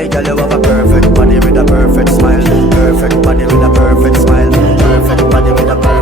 Hey, girl, you have a perfect body with a perfect smile. Perfect body with a perfect smile. Perfect body with a perfect